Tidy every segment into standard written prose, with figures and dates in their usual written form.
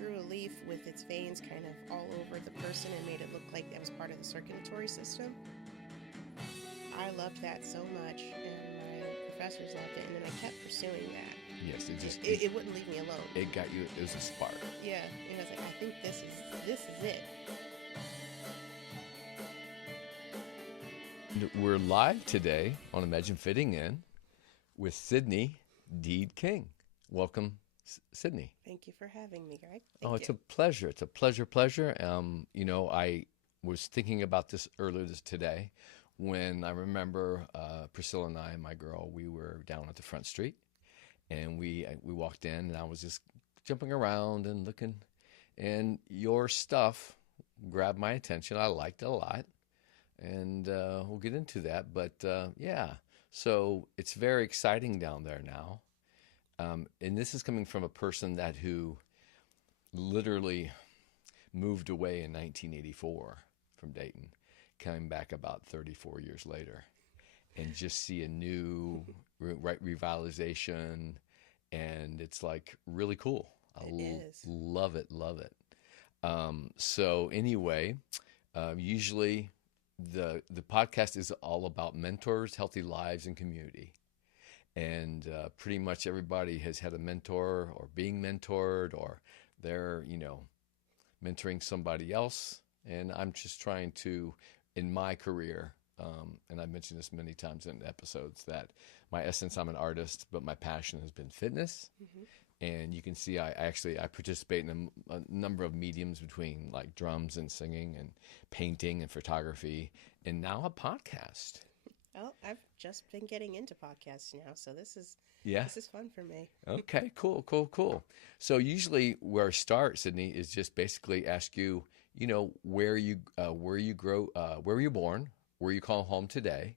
drew a leaf with its veins kind of all over the person and made it look like that was part of the circulatory system. I loved that so much, and my professors loved it, and then I kept pursuing that. Yes, it wouldn't leave me alone. It got you. It was a spark. Yeah, and I was like, I think this is it. We're live today on Imagine Fitting In with Cydnie King. Welcome, Cydnie. Thank you for having me, Greg. It's a pleasure. It's a pleasure. I was thinking about this earlier today when I remember Priscilla and I, my girl, we were down at the front street, and we walked in, and I was just jumping around and looking, and your stuff grabbed my attention. I liked it a lot, and we'll get into that. But yeah, so it's very exciting down there now. And this is coming from a person who literally moved away in 1984 from Dayton, coming back about 34 years later, and just see a new revitalization, and it's like really cool. Love it. So anyway, usually the podcast is all about mentors, healthy lives, and community. And pretty much everybody has had a mentor or being mentored, or they're, mentoring somebody else. And I'm just trying to, in my career, and I've mentioned this many times in episodes, that my essence, I'm an artist, but my passion has been fitness. Mm-hmm. And you can see I participate in a number of mediums between like drums and singing and painting and photography, and now a podcast. Well, I've just been getting into podcasts now, so this is fun for me. Okay, cool. So usually where I start, Cydnie, is just basically ask you, where you were you born, where you call home today,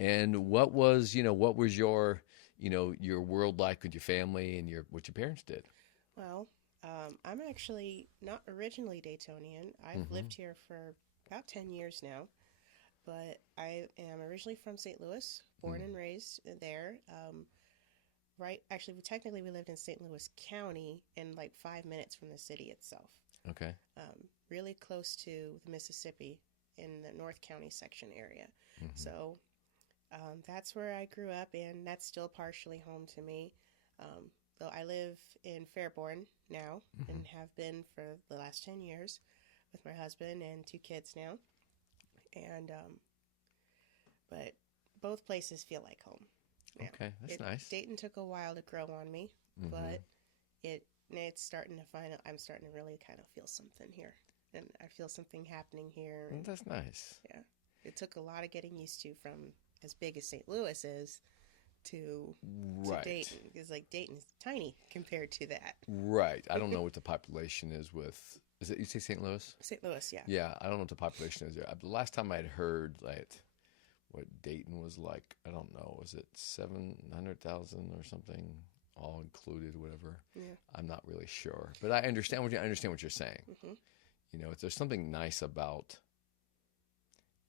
and what was your world like with your family and what your parents did. Well, I'm actually not originally Daytonian. I've lived here for about 10 years now. But I am originally from St. Louis, born and raised there. We lived in St. Louis County, and like 5 minutes from the city itself. Okay. Really close to the Mississippi in the North County section area. Mm-hmm. So that's where I grew up, and that's still partially home to me. Though I live in Fairborn now, and have been for the last 10 years with my husband and 2 kids now. And but both places feel like home. Yeah. Okay, that's nice. Dayton took a while to grow on me, but it's starting to I'm starting to really kind of feel something here, and I feel something happening here. And, that's nice. Yeah, it took a lot of getting used to from as big as St. Louis is to Dayton, because like Dayton's tiny compared to that. Right. I don't know what the population is with. Is it, you say St. Louis? St. Louis, yeah. Yeah, I don't know what the population is there. The last time I'd heard what Dayton was like, I don't know, was it 700,000 or something, all included, whatever? Yeah. I'm not really sure, but I understand what you're saying. Mm-hmm. There's something nice about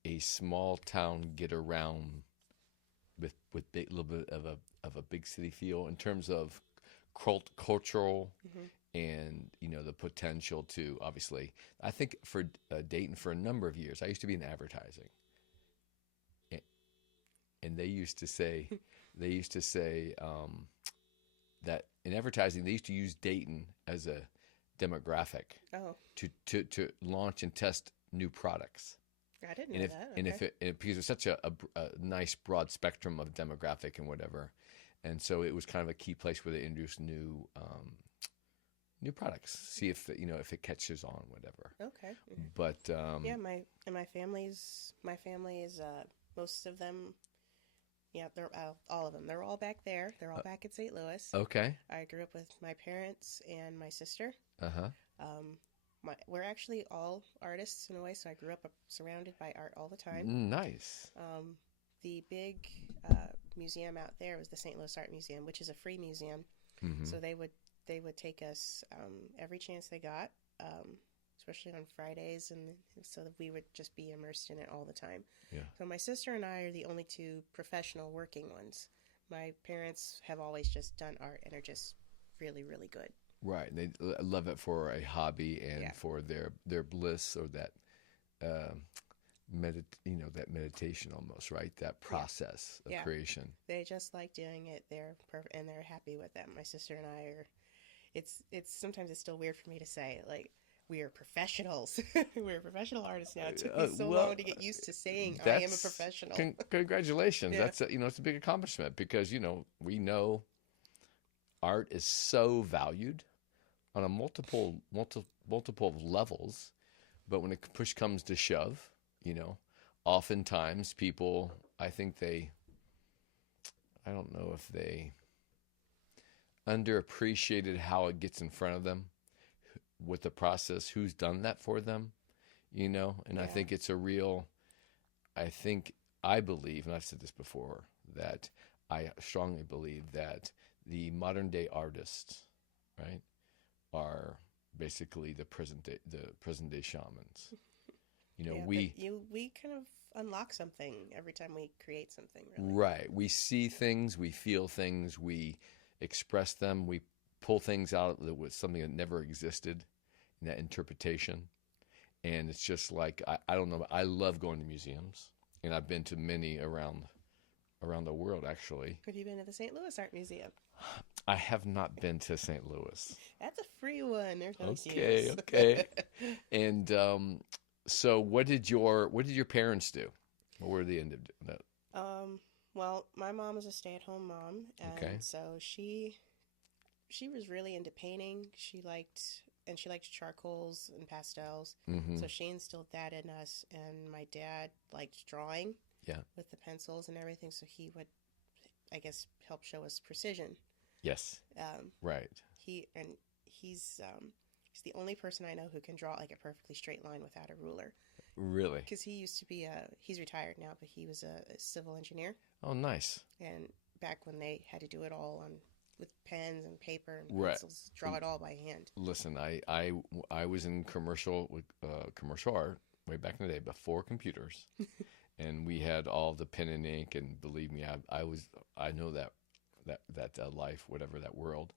a small town get around with a little bit of a big city feel in terms of cultural. Mm-hmm. And, the potential to, obviously, I think for Dayton for a number of years, I used to be in advertising. And they used to say that in advertising, they used to use Dayton as a demographic to launch and test new products. I didn't know that. And because it's such a nice broad spectrum of demographic and whatever. And so it was kind of a key place where they introduced new products, see if it catches on, whatever. Okay. But my family is most of them. Yeah, they're all of them. They're all back there. They're all back in St. Louis. Okay. I grew up with my parents and my sister. We're actually all artists in a way, so I grew up surrounded by art all the time. Nice. The big museum out there was the St. Louis Art Museum, which is a free museum. Mm-hmm. So they would take us every chance they got, especially on Fridays, and so that we would just be immersed in it all the time. Yeah. So my sister and I are the only 2 professional working ones. My parents have always just done art and are just really, really good. Right. They love it for a hobby and Yeah. for their bliss or that uh, that meditation almost, right? That Yeah. process of Yeah. creation. They just like doing it. They're perfect, and they're happy with that. My sister and I are. It's sometimes it's still weird for me to say like we are professionals. We're professional artists now. It took me so Well, long to get used to saying I am a that's professional. congratulations. Yeah. That's it's a big accomplishment because we know art is so valued on a multiple levels, but when push comes to shove, you know, oftentimes people, I don't know if they underappreciated how it gets in front of them with the process, who's done that for them, and I Yeah. think it's a real, I think, I believe, and I've said this before, that I strongly believe that the modern day artists, right, are basically the present day shamans. Yeah, but we kind of unlock something every time we create something, really. Right. We see things, we feel things, we express them, we pull things out that was something that never existed in that interpretation. And it's just like I don't know. I love going to museums, and I've been to many around the world. Actually, Have you been to the St. Louis Art Museum? I have not been to St. Louis. That's a free one. There's no Okay, excuse. okay. And so, what did your parents do? What were the end of that? Well, my mom is a stay-at-home mom, and Okay. so she was really into painting. She liked charcoals and pastels. Mm-hmm. So she instilled that in us. And my dad liked drawing Yeah. with the pencils and everything. So he would, I guess, help show us precision. Yes. Right. He's the only person I know who can draw like a perfectly straight line without a ruler. Really? Because he used to be he's retired now, but he was a civil engineer. Oh, nice. And back when they had to do it all with pens and paper and Right. pencils, draw it all by hand. Listen, I was in commercial art way back in the day before computers, and we had all the pen and ink. And believe me, I know that life, whatever that world.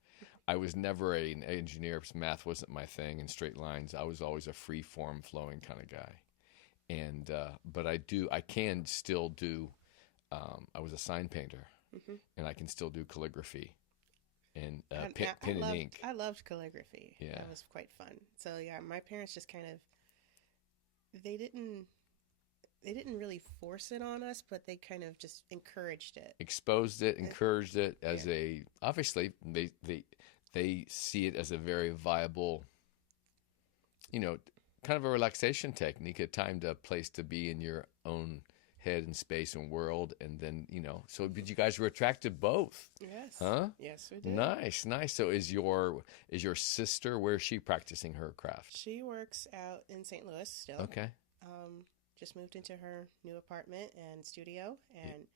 I was never an engineer because math wasn't my thing, and straight lines. I was always a free form, flowing kind of guy. And but I can still do. I was a sign painter, Mm-hmm. and I can still do calligraphy and I pen and ink. I loved calligraphy. Yeah. That was quite fun. So yeah, my parents just kind of they didn't really force it on us, but they kind of just encouraged it. Exposed it, encouraged it as Yeah. obviously they see it as a very viable, kind of a relaxation technique, a time to place to be in your own head and space and world. And then, so but you guys were attracted both. Yes. Huh? Yes, we did. Nice. So is your sister, where is she practicing her craft? She works out in St. Louis still. Okay. Just moved into her new apartment and studio, and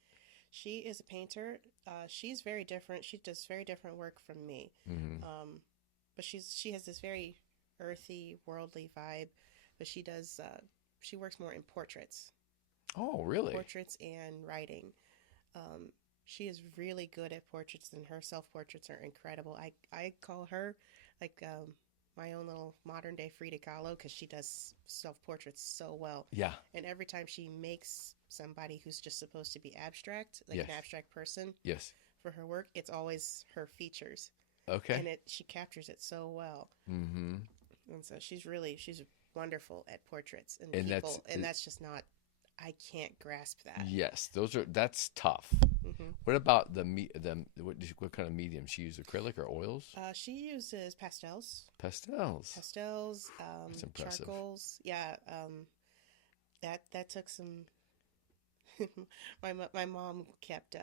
she is a painter. She's very different. She does very different work from me. Mm-hmm. But she has this very earthy, worldly vibe. But she works more in portraits. Oh, really? Portraits and writing. She is really good at portraits, and her self-portraits are incredible. I call her like my own little modern day Frida Kahlo because she does self-portraits so well. Yeah. And every time she makes somebody who's just supposed to be abstract, like Yes. an abstract person, Yes. for her work, it's always her features. Okay. And she captures it so well. Mm-hmm. And so she's wonderful at portraits and And people, and that's just not. I can't grasp that. Yes, that's tough. Mm-hmm. What about what kind of medium she uses? Acrylic or oils? She uses pastels. Pastels. That's impressive. Charcoals. Yeah. That took some. My mom kept.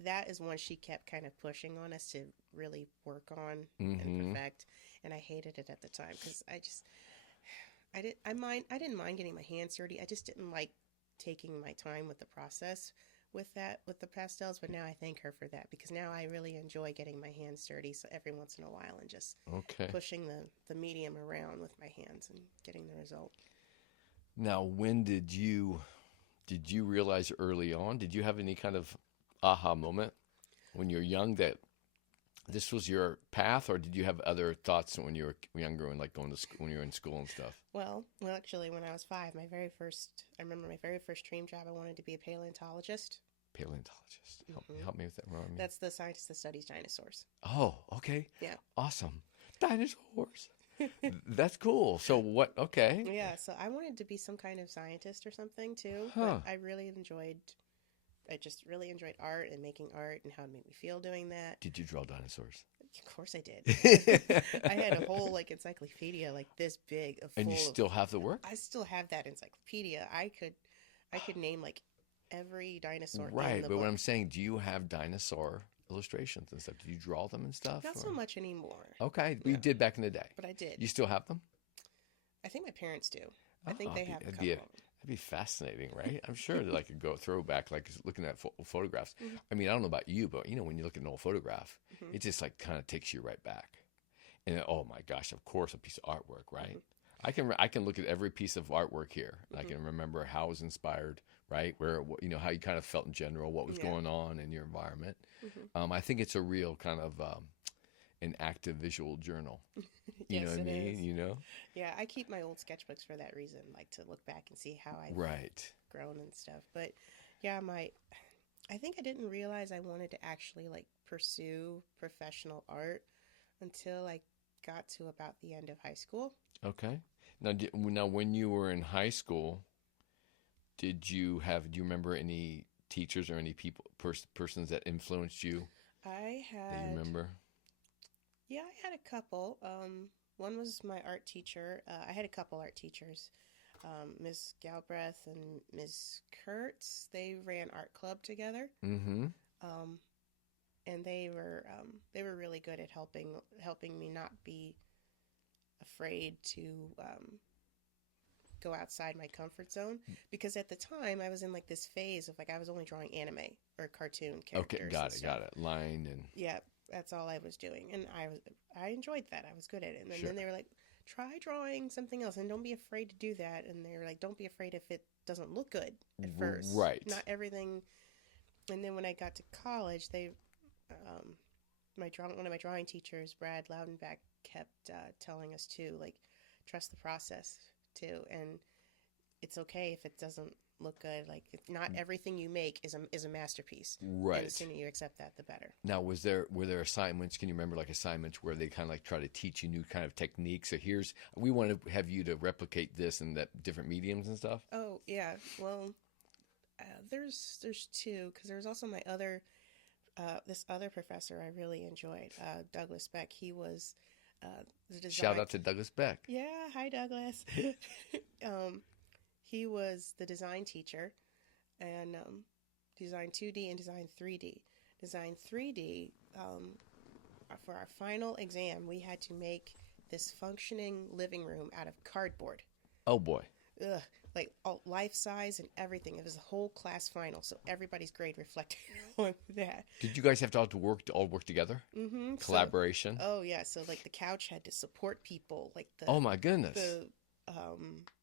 That is one she kept kind of pushing on us to really work on and perfect, and I hated it at the time because I didn't mind getting my hands dirty. I just didn't like taking my time with the process with the pastels, but now I thank her for that because now I really enjoy getting my hands dirty so every once in a while and just pushing the medium around with my hands and getting the result. Now, when did you realize early on, did you have any kind of aha moment when you're young that This was your path, or did you have other thoughts when you were younger and like going to school, when you were in school and stuff? Well, actually, when I was 5, I remember my very first dream job. I wanted to be a paleontologist. Paleontologist. Mm-hmm. Help me with that. Remind me. That's the scientist that studies dinosaurs. Oh, okay. Yeah. Awesome. Dinosaurs. That's cool. So what? Okay. Yeah, so I wanted to be some kind of scientist or something too. Huh. But I just really enjoyed art and making art and how it made me feel doing that. Did you draw dinosaurs? Of course I did. I had a whole like encyclopedia like this big of And you still have the work? I still have that encyclopedia. I could name like every dinosaur in Right, the but book. what I'm saying, do you have dinosaur illustrations and stuff? Do you draw them and stuff? Not so much anymore. Okay, you did back in the day. But I did. You still have them? I think my parents do. I think they have a couple of them. That'd be fascinating, right? I'm sure that like a throwback, like looking at photographs. Mm-hmm. I mean, I don't know about you, but when you look at an old photograph, Mm-hmm. it just like kind of takes you right back. And oh my gosh, of course, a piece of artwork, right? Mm-hmm. I can look at every piece of artwork here. Mm-hmm. I can remember how it was inspired, right? Where how you kind of felt in general, what was going on in your environment. Mm-hmm. I think it's a real kind of an active visual journal. You know what I mean? Is. Yeah, I keep my old sketchbooks for that reason, like to look back and see how I've grown and stuff. But yeah, I think I didn't realize I wanted to actually like pursue professional art until I got to about the end of high school. Okay. Now, when you were in high school, do you remember any teachers or any persons that influenced you? I had. Do you remember? Yeah, I had a couple. One was my art teacher. I had a couple art teachers. Ms. Galbraith and Ms. Kurtz, they ran art club together. Mm-hmm. And they were really good at helping me not be afraid to go outside my comfort zone, because at the time I was in like this phase of like I was only drawing anime or cartoon characters. Okay, got it. Line and yeah, that's all I was doing, and I enjoyed that. I was good at it. And then they were like, try drawing something else, and don't be afraid to do that. And they were like, don't be afraid if it doesn't look good at first. Right. Not everything. And then when I got to college, one of my drawing teachers, Brad Loudenback, kept telling us to like trust the process too, and it's okay if it doesn't look good. Like not everything you make is a masterpiece. Right. And the sooner you accept that, the better. Now, were there assignments? Can you remember like assignments where they kind of like try to teach you new kind of techniques? So we want to have you to replicate this in that different mediums and stuff. Oh yeah, well, there's two, because there's also my other this other professor I really enjoyed, Douglas Beck. He was the design. Shout out to Douglas Beck. Yeah, hi Douglas. He was the design teacher, and designed 2D and designed 3D. Design 3D, for our final exam, we had to make this functioning living room out of cardboard. Oh boy. Ugh, like all life size and everything. It was a whole class final, so everybody's grade reflected on that. Did you guys have to all work together? Mm-hmm. Collaboration. Oh yeah, so like the couch had to support people. Like oh my goodness.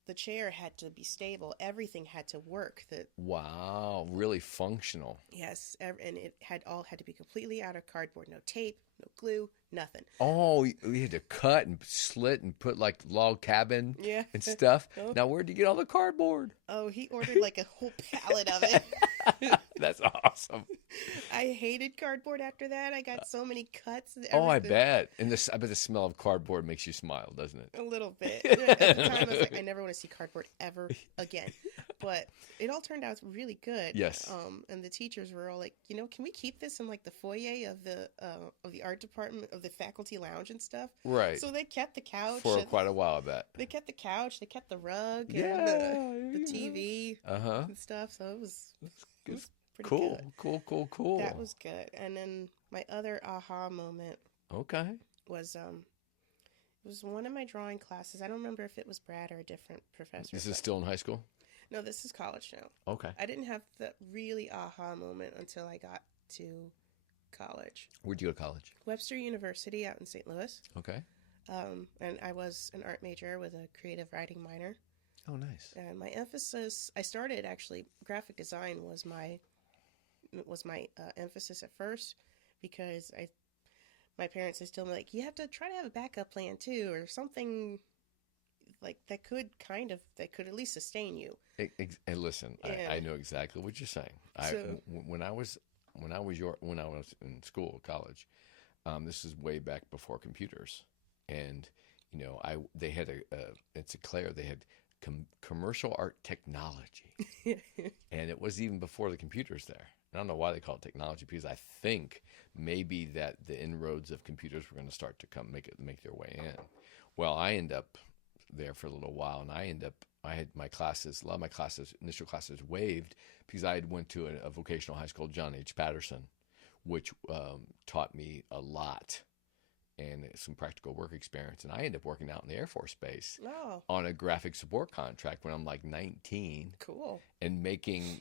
The chair had to be stable. Everything had to work. Wow, really functional. Yes, and it had to be completely out of cardboard. No tape, no glue, nothing. Oh, you had to cut and slit and put like log cabin and stuff. Oh. Now, where'd you get all the cardboard? Oh, he ordered like a whole pallet of it. That's awesome. I hated cardboard after that. I got so many cuts. And oh, I bet. And I bet the smell of cardboard makes you smile, doesn't it? A little bit. At the time, I was like, I never want to see cardboard ever again. But it all turned out really good. Yes. And the teachers were all like, can we keep this in like the foyer of the art department, of the faculty lounge and stuff? Right. So they kept the couch for quite a while, I bet. They kept the couch. They kept the rug and the TV and stuff. So it was pretty cool. good. Cool. That was good. And then my other aha moment. Okay. Was it was one of my drawing classes. I don't remember if it was Brad or a different professor. This is still in high school? No, this is college now. Okay. I didn't have the really aha moment until I got to college. Where'd you go to college? Webster University out in St. Louis. Okay. And I was an art major with a creative writing minor. Oh, nice. And my emphasis, I started actually, graphic design was my emphasis at first, because my parents would still be like, you have to try to have a backup plan too, or something like that could at least sustain you. And listen, I know exactly what you're saying. So, When I was in school, college, this is way back before computers, and they had it's a Claire. They had commercial art technology, and it was even before the computers there. I don't know why they call it technology, because I think maybe that the inroads of computers were going to start to make their way in. Well, I end up there for a little while, and I had my classes, a lot of my classes, initial classes waived, because I had went to a vocational high school, John H. Patterson, which taught me a lot and some practical work experience. And I ended up working out in the Air Force Base on a graphic support contract when I'm like 19. Cool. And making,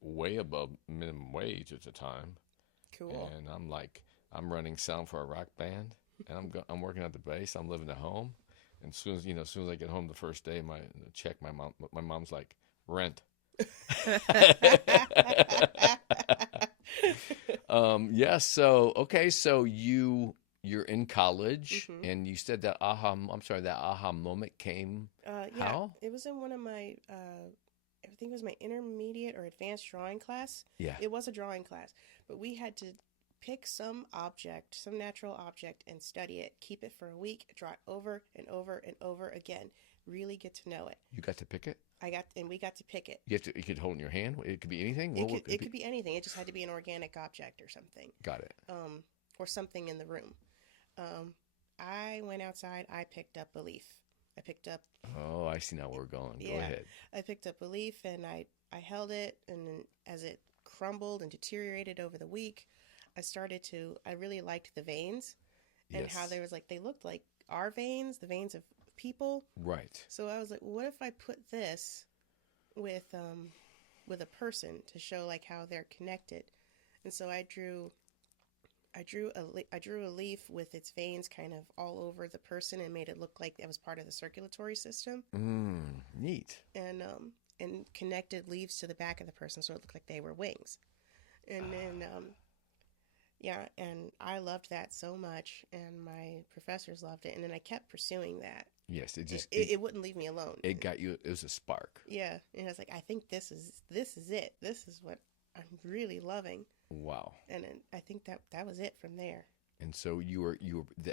way above minimum wage at the time. Cool. And I'm running sound for a rock band, and I'm working at the base. I'm living at home. And as soon as I get home the first day, my mom's like, rent. Yeah. So, okay. So you're in college, and you said that aha moment came. Yeah, how? it was in one of my, I think it was my intermediate or advanced drawing class. Yeah. It was a drawing class, but we had to pick some natural object, and study it, keep it for a week, draw it over and over and over again, really get to know it. You got to pick it? We got to pick it. You could hold in your hand? It could be anything? It could be anything. It just had to be an organic object or something. Got it. Or something in the room. I went outside. I picked up a leaf. Oh, I see now where we're going. Go ahead. I picked up a leaf, and I held it, and as it crumbled and deteriorated over the week, I really liked the veins, and how they looked like our veins, the veins of people. Right. So I was like, well, what if I put this with a person to show like how they're connected? And so I drew a leaf with its veins kind of all over the person, and made it look like it was part of the circulatory system. Neat. And connected leaves to the back of the person, so it looked like they were wings. And then and I loved that so much, and my professors loved it, and then I kept pursuing that. Yes, it wouldn't leave me alone. It got you. It was a spark. Yeah, and I was like, I think this is it. This is what I'm really loving. Wow. And then I think that was it from there. And so you were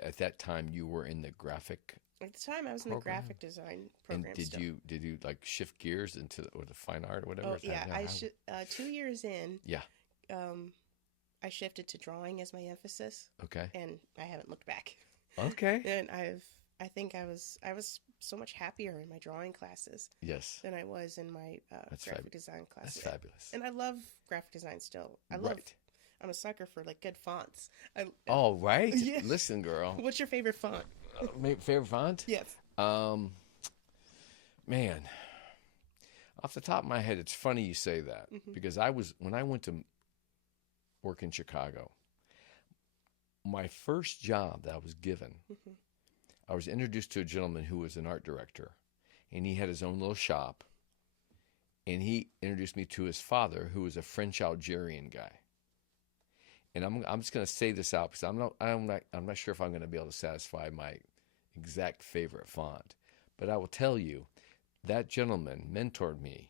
at that time you were in the graphic. At the time, I was in the graphic design program. And did you like shift gears into the fine art or whatever? Oh yeah, 2 years in. Yeah. I shifted to drawing as my emphasis. Okay. And I haven't looked back. Okay. And I think I was so much happier in my drawing classes. Yes. Than I was in my graphic design classes. That's fabulous. And I love graphic design still. I'm a sucker for like good fonts. Right. Yeah. Listen, girl. What's your favorite font? Favorite font? Yes. Man, off the top of my head, it's funny you say that, because when I went to work in Chicago, my first job that I was given, I was introduced to a gentleman who was an art director, and he had his own little shop, and he introduced me to his father, who was a French Algerian guy. And I'm just going to say this out, because I'm not sure if I'm going to be able to satisfy my exact favorite font, but I will tell you that gentleman mentored me,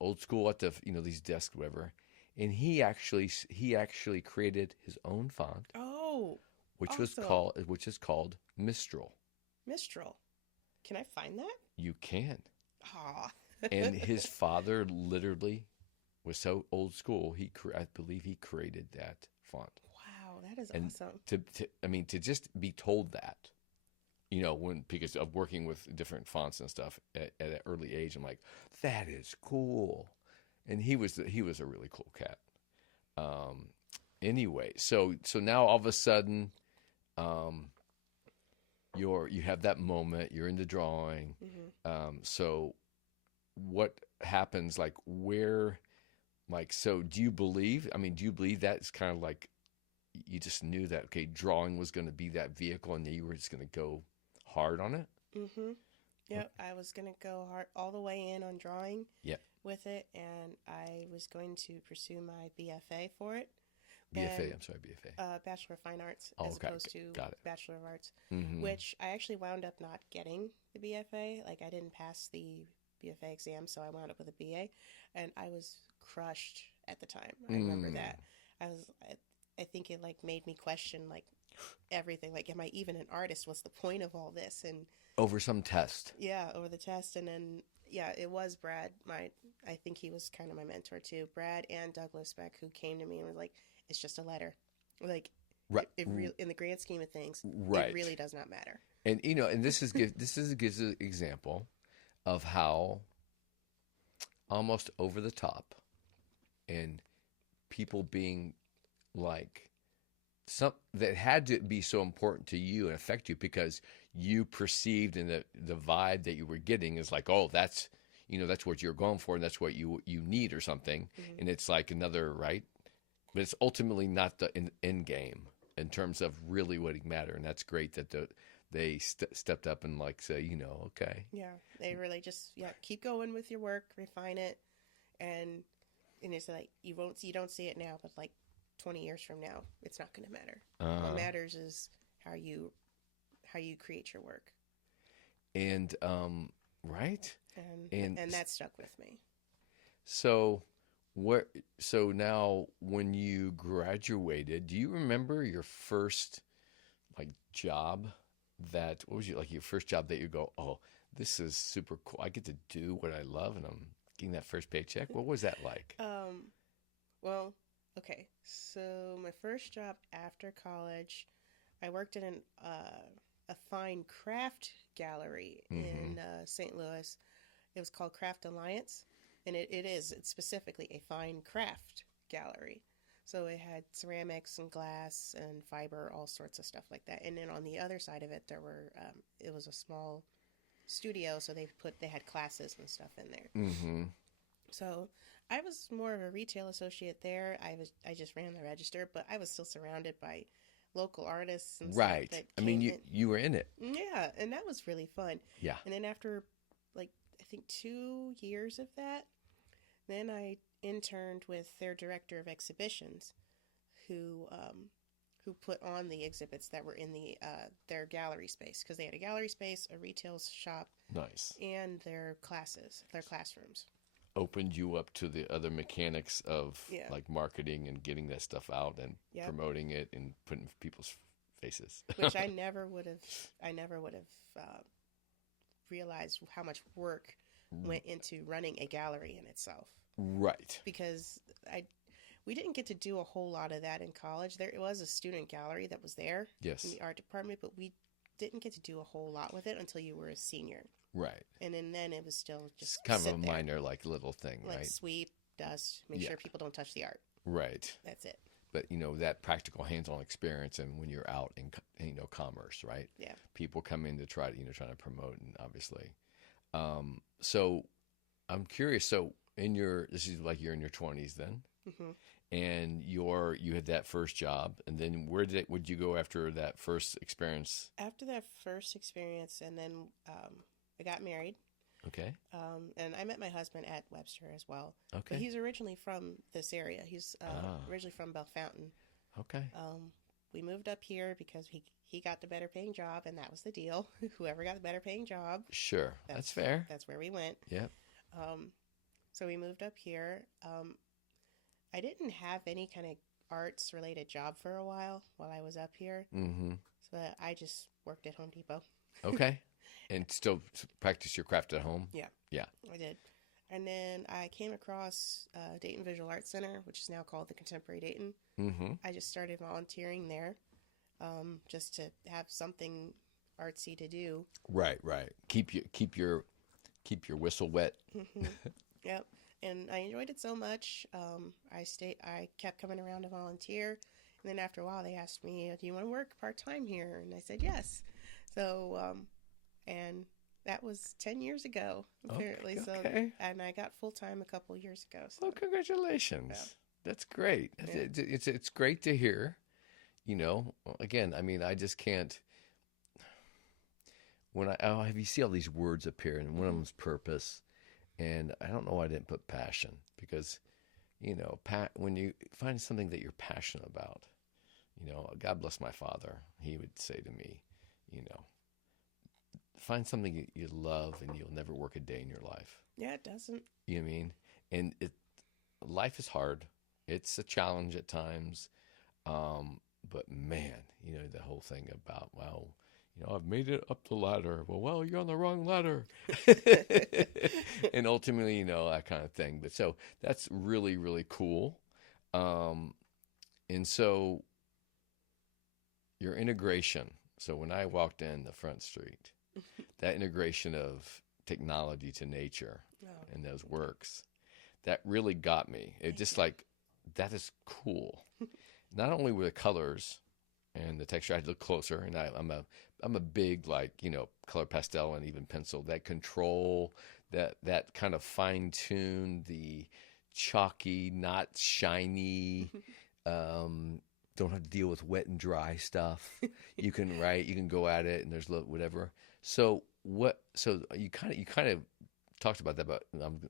old school at the these desks, whatever. And he actually created his own font. Oh, which awesome. which is called Mistral. Mistral. Can I find that? You can. Ah. And his father literally was so old school. I believe he created that font. Wow, that is awesome. To just be told that, because of working with different fonts and stuff at an early age, I'm like, that is cool. And he was a really cool cat. Anyway, so now all of a sudden, you have that moment. You're in the drawing. So what happens? Like where? Like, so do you believe? I mean, do you believe that it's kind of like you just knew that drawing was going to be that vehicle, and you were just going to go hard on it? Yep, I was going to go hard all the way in on drawing. Yeah. With it, and I was going to pursue my BFA for it, BFA, I'm sorry, BFA. Bachelor of Fine Arts, Oh, as okay. opposed to Got it. Bachelor of Arts, Mm-hmm. which I actually wound up not getting the BFA. Like, I didn't pass the BFA exam, so I wound up with a BA, and I was crushed at the time. I remember that. I was, I think it like made me question like everything. Like, am I even an artist? What's the point of all this? And Over some test. yeah, over the test, and then yeah, it was Brad. I think he was kind of my mentor too. Brad and Douglas Beck, who came to me and was like, "It's just a letter." Like, Right. in the grand scheme of things, Right. it really does not matter. And and this is a good example of how almost over the top and people being like some that had to be so important to you and affect you because you perceived in the vibe that you were getting is like, oh, that's that's what you're going for and that's what you need or something. Mm-hmm. And it's like another right, but it's ultimately not the end game in terms of really what matter. And that's great that they stepped up and like say, okay. Yeah, they really just keep going with your work, refine it, and it's like you don't see it now, but like 20 years from now, it's not going to matter. What matters is how you create your work. And right. And that stuck with me. So now when you graduated, do you remember your first like job what was your first job that you go, oh, this is super cool. I get to do what I love and I'm getting that first paycheck. What was that like? Well, okay. So my first job after college, I worked in a fine craft gallery in St. Louis. It was called Craft Alliance, and it's specifically a fine craft gallery. So it had ceramics and glass and fiber, all sorts of stuff like that. And then on the other side of it, it was a small studio, so they had classes and stuff in there. Mm-hmm. So I was more of a retail associate there. I just ran the register, but I was still surrounded by local artists and right. stuff. I mean, you were in it. Yeah, and that was really fun. Yeah. And then after like I think 2 years of that, then I interned with their director of exhibitions, who put on the exhibits that were in their gallery space, because they had a gallery space, a retail shop, nice, and their classrooms. Opened you up to the other mechanics of like marketing and getting that stuff out and promoting it and putting people's faces. Which I never would have realized how much work went into running a gallery in itself. Right. Because we didn't get to do a whole lot of that in college. There was a student gallery that was there in the art department, but we didn't get to do a whole lot with it until you were a senior. Right. And then it was still just it's kind of a there. minor like little thing, like right? Sweep, dust, make sure people don't touch the art. Right. That's it. But that practical hands-on experience, and when you're out in commerce, right? Yeah. People come in to try to trying to promote, and obviously, so I'm curious. So this is like you're in your 20s then, and you had that first job, and then would you go after that first experience? After that first experience, and then I got married. Okay. And I met my husband at Webster as well. Okay. But he's originally from this area. He's originally from Bellefontaine. Okay. We moved up here because he got the better paying job, and that was the deal. Whoever got the better paying job. Sure. That's fair. That's where we went. Yep. So we moved up here. I didn't have any kind of arts related job for a while I was up here. Mm-hmm. So I just worked at Home Depot. Okay. And still practice your craft at home? Yeah. Yeah. I did. And then I came across Dayton Visual Arts Center, which is now called the Contemporary Dayton. Mm-hmm. I just started volunteering there just to have something artsy to do. Right. Keep your whistle wet. Mm-hmm. Yep. And I enjoyed it so much. I kept coming around to volunteer. And then after a while, they asked me, do you want to work part-time here? And I said, yes. So, and that was 10 years ago, apparently. Okay. So, and I got full-time a couple years ago. So. Well, congratulations. Yeah. That's great. Yeah. It's great to hear. Again, I mean, I just can't. Have you see all these words appear, and one of them is purpose. And I don't know why I didn't put passion, because when you find something that you're passionate about, God bless my father. He would say to me, find something you love and you'll never work a day in your life. Yeah, it doesn't. You know what I mean? And life is hard. It's a challenge at times. But man, the whole thing about, well, I've made it up the ladder. Well, you're on the wrong ladder. And ultimately, that kind of thing. But so that's really, really cool. And so your integration. So when I walked in the front street, that integration of technology to nature and those works, that really got me. It just like, that is cool. Not only were the colors and the texture, I had to look closer, and I'm a big, color pastel and even pencil, that control, that kind of fine tune, the chalky, not shiny, don't have to deal with wet and dry stuff. You can write, you can go at it, and there's whatever. So you kind of talked about that, but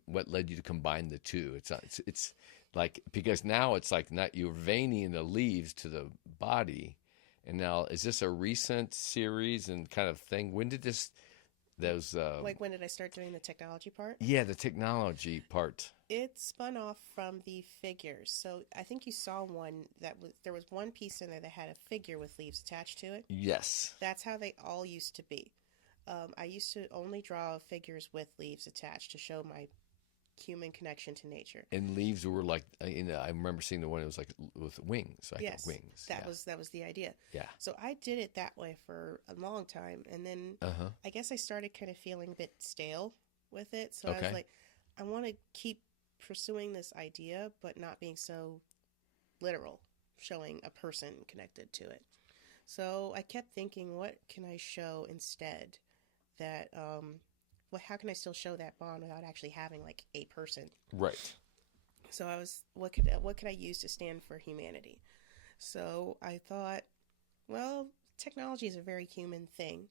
what led you to combine the two? It's like, because now it's like, not, you're veining the leaves to the body. And now, is this a recent series and kind of thing? When did when did I start doing the technology part? Yeah, the technology part. It spun off from the figures. So I think you saw one there was one piece in there that had a figure with leaves attached to it. Yes. That's how they all used to be. I used to only draw figures with leaves attached to show my human connection to nature. And leaves were like, I remember seeing the one that was like with wings. Yes, wings. That was the idea. Yeah. So I did it that way for a long time, and then I guess I started kind of feeling a bit stale with it. So I was like, I want to keep pursuing this idea, but not being so literal, showing a person connected to it. So I kept thinking, what can I show instead that how can I still show that bond without actually having like a person? Right. So I was, what could I use to stand for humanity? So I thought, well, technology is a very human thing.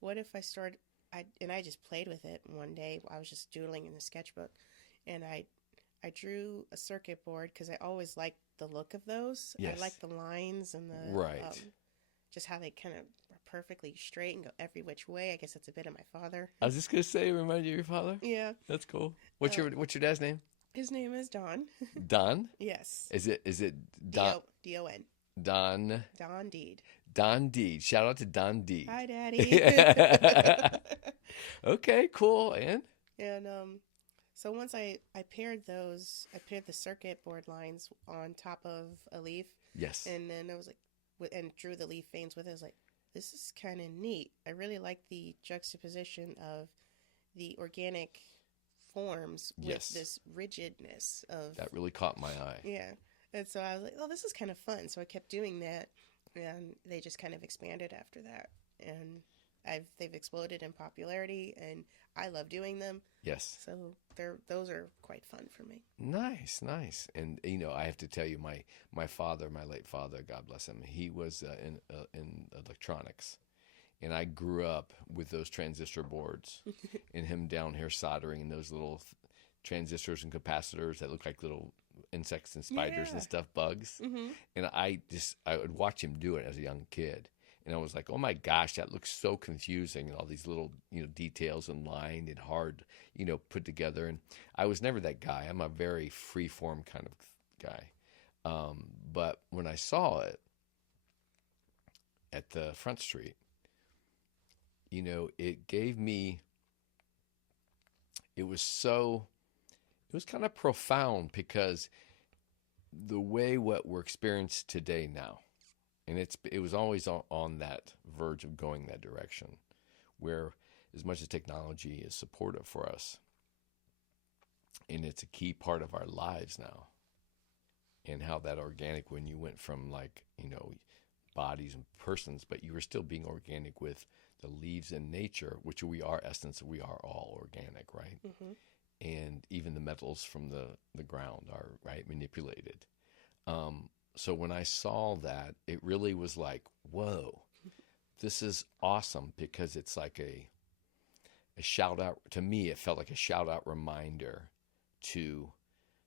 What if I just played with it one day. I was just doodling in the sketchbook, and I drew a circuit board because I always liked the look of those. Yes. I like the lines and just how they kind of are perfectly straight and go every which way. I guess that's a bit of my father. I was just gonna say, remind you of your father. Yeah, that's cool. What's your dad's name? His name is Don. Don? Yes. Is it Don? D-O-N. Don. Don Deed. Don Deed. Shout out to Don Deed. Hi, Daddy. Okay, cool. And so once I paired the circuit board lines on top of a leaf. Yes. And then I was like, and drew the leaf veins with it. I was like, this is kind of neat. I really like the juxtaposition of the organic forms with this rigidness of... That really caught my eye. Yeah. And so I was like, oh, this is kind of fun. So I kept doing that, and they just kind of expanded after that. And they've exploded in popularity, and I love doing them. Yes. So those are quite fun for me. Nice. And I have to tell you, my father, my late father, God bless him, he was in electronics, and I grew up with those transistor boards, and him down here soldering in those little transistors and capacitors that look like little insects and spiders and stuff, bugs. Mm-hmm. And I would watch him do it as a young kid. And I was like, oh my gosh, that looks so confusing, and all these little, details and lined and hard, put together. And I was never that guy. I'm a very free-form kind of guy. But when I saw it at the Front Street, it gave me, it was kind of profound, because the way what we're experiencing today now, and it was always on that verge of going that direction, where as much as technology is supportive for us, and it's a key part of our lives now, and how that organic, when you went from bodies and persons, but you were still being organic with the leaves and nature, which we are essence, we are all organic, right? Mm-hmm. And even the metals from the ground are manipulated. So when I saw that, it really was like, whoa, this is awesome, because it's like a shout out. To me, it felt like a shout out reminder to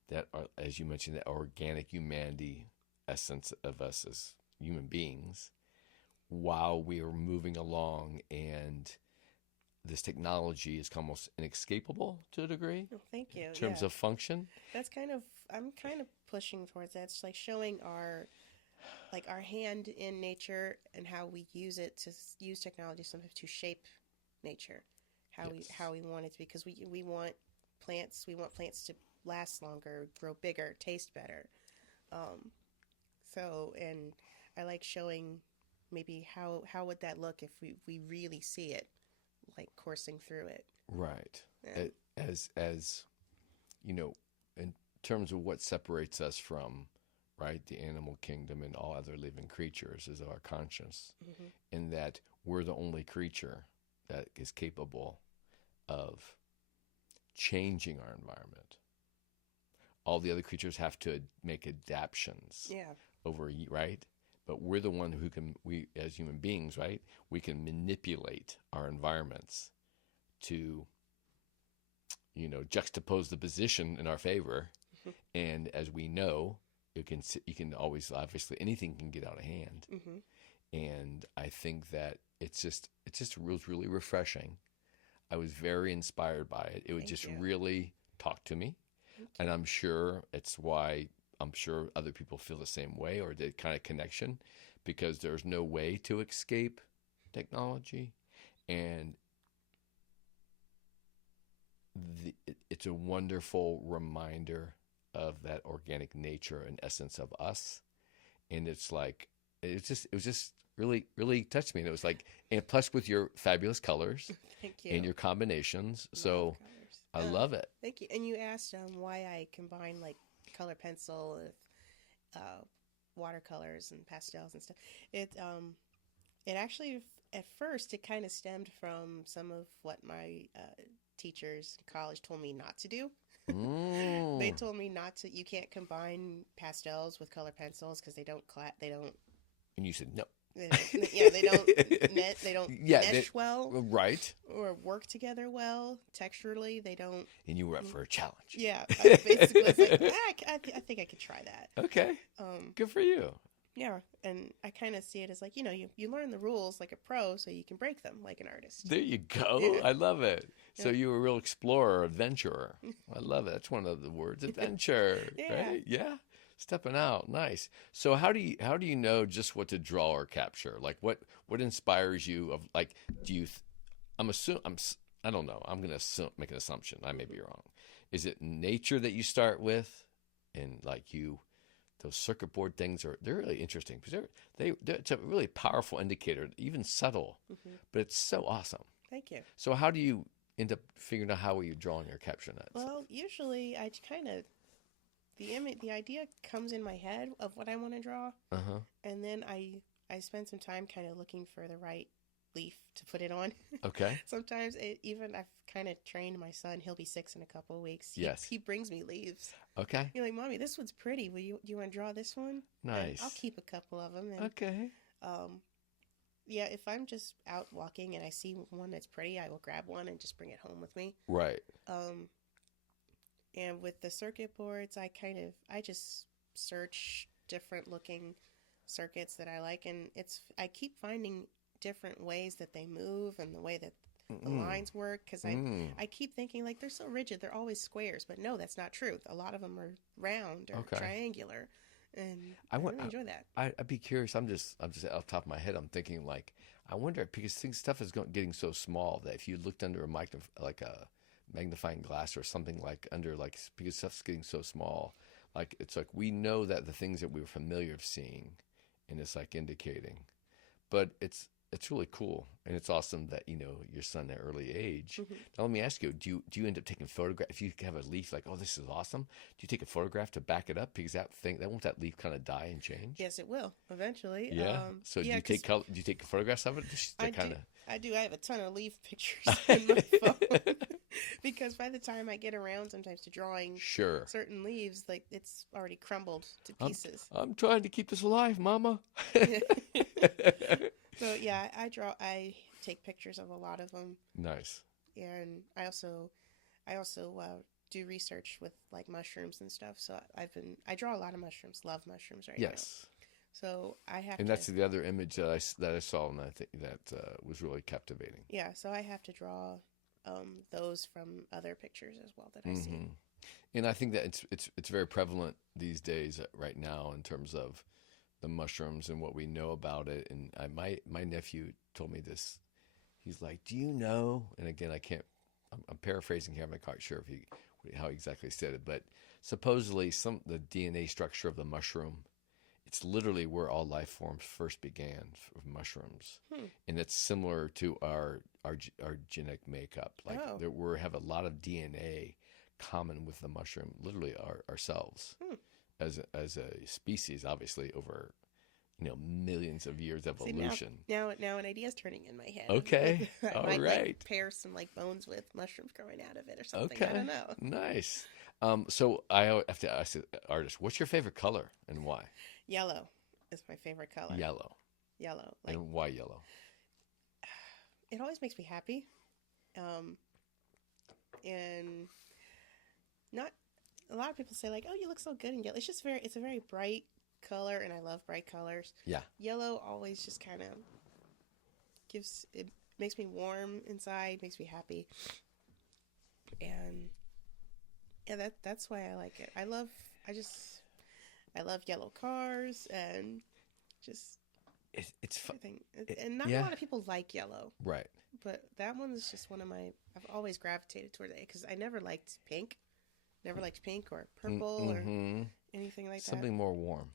that are, as you mentioned, that organic humanity essence of us as human beings, while we are moving along, and this technology is almost inescapable to a degree Oh, thank you. in terms Yeah. of function. I'm kind of pushing towards that. It's like showing our hand in nature and how we use it to use technology sometimes to shape nature, how we want it to be, because we want plants to last longer, grow bigger, taste better. And I like showing maybe how would that look if we really see it, like coursing through it. Right. Yeah. As you know, in terms of what separates us from, right, the animal kingdom and all other living creatures is our conscience, in that we're the only creature that is capable of changing our environment. All the other creatures have to make adaptations. Yeah. Right? But we're the one who we as human beings, right? We can manipulate our environments to, juxtapose the position in our favor. And as we know, you can always, obviously, anything can get out of hand. And I think that it was really refreshing. I was very inspired by it. It would just really talk to me. And I'm sure other people feel the same way, or the kind of connection, because there's no way to escape technology. And it's a wonderful reminder of that organic nature and essence of us. And it's like, it was just really, really touched me. And it was like, and plus with your fabulous colors Thank you. and your combinations. So I love it. Thank you. And you asked why I combine like color pencil with watercolors and pastels and stuff. It actually, at first, it kind of stemmed from some of what my teachers in college told me not to do. They told me you can't combine pastels with color pencils because they don't. And you said no. They don't mesh well, right? Or work together well texturally. They don't. And you were up for a challenge. Yeah, I basically was like, I think I could try that. Okay. Good for you. Yeah, and I kind of see it as like, you learn the rules like a pro so you can break them like an artist. There you go. Yeah. I love it. So you were a real explorer, adventurer. I love it. That's one of the words, adventure. Yeah. Right? Yeah. Stepping out. Nice. So how do you know just what to draw or capture? Like what inspires you of, like, I don't know. I'm going to make an assumption. I may be wrong. Is it nature that you start with? And like those circuit board things they're really interesting because it's a really powerful indicator, even subtle, but it's so awesome. Thank you. So how do you end up figuring out how are you drawing or capturing that? Well, usually I kind of, the idea comes in my head of what I want to draw, and then I spend some time kind of looking for the right leaf to put it on. Okay. Sometimes I've kind of trained my son. He'll be 6 in a couple of weeks. He brings me leaves. Okay. You're like, Mommy, this one's pretty. Do you want to draw this one? Nice. And I'll keep a couple of them. And, okay. Yeah, if I'm just out walking and I see one that's pretty, I will grab one and just bring it home with me. Right. And with the circuit boards, I just search different looking circuits that I like, and I keep finding different ways that they move and the way that the lines work, because I keep thinking like they're so rigid, they're always squares, but no, that's not true. A lot of them are round or triangular, and I really enjoy that. I'd be curious. I'm just off the top of my head, I'm thinking like, I wonder, because stuff is getting so small that if you looked under a magnifying glass or something, like under, like, because stuff's getting so small, like it's like we know that the things that we were familiar of seeing, and it's like indicating, but it's really cool, and it's awesome that your son at an early age. Now let me ask you: Do you end up taking photographs? If you have a leaf like, oh, this is awesome, do you take a photograph to back it up? Because won't that leaf kind of die and change? Yes, it will eventually. Yeah. So do you take photographs of it? I do. I have a ton of leaf pictures in my phone because by the time I get around sometimes to drawing certain leaves, like it's already crumbled to pieces. I'm trying to keep this alive, Mama. So yeah, I take pictures of a lot of them. Nice. And I also do research with like mushrooms and stuff. So I draw a lot of mushrooms. Love mushrooms right now. Yes. So I have And to. that's the other image that I saw, and I think that was really captivating. Yeah. So I have to draw those from other pictures as well that I see. And I think that it's very prevalent these days right now in terms of the mushrooms and what we know about it. And my nephew told me this. He's like, "Do you know?" And again, I'm paraphrasing here. I'm not quite sure how he exactly said it, but supposedly the DNA structure of the mushroom, it's literally where all life forms first began, mushrooms, and it's similar to our genetic makeup. Like we have a lot of DNA common with the mushroom, literally ourselves as a species, obviously over millions of years of evolution. See, now an idea's turning in my head. Okay, I all might, right. like, pair some like bones with mushrooms growing out of it or something. Okay, I don't know. Nice. So I have to ask the artist, what's your favorite color and why? Yellow is my favorite color. Yellow. Like, and why yellow? It always makes me happy, and not a lot of people say like, "Oh, you look so good in yellow." It's a very bright color, and I love bright colors. Yeah. Yellow always just kind of makes me warm inside, makes me happy, and yeah, that's why I like it. I love yellow cars and just it's fun. And not a lot of people like yellow, right? But that one is just one of my. I've always gravitated toward it because I never liked pink or purple or anything like that. Something more warm.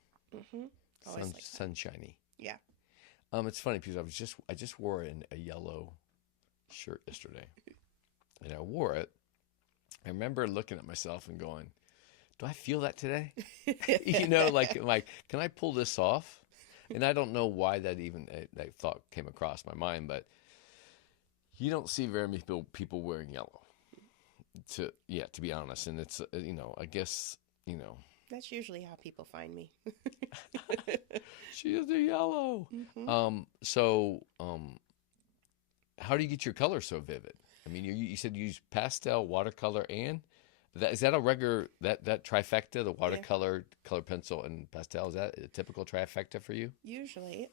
Always sunshiny. Yeah. It's funny because I just wore a yellow shirt yesterday, and I wore it. I remember looking at myself and going, "Do I feel that today?" like can I pull this off? And I don't know why that thought came across my mind, but you don't see very many people wearing yellow. To be honest, and it's I guess that's usually how people find me. She is a yellow. How do you get your color so vivid? I mean, you said you use pastel, watercolor, and is that a regular that trifecta? The watercolor, color pencil, and pastel, is that a typical trifecta for you? Usually,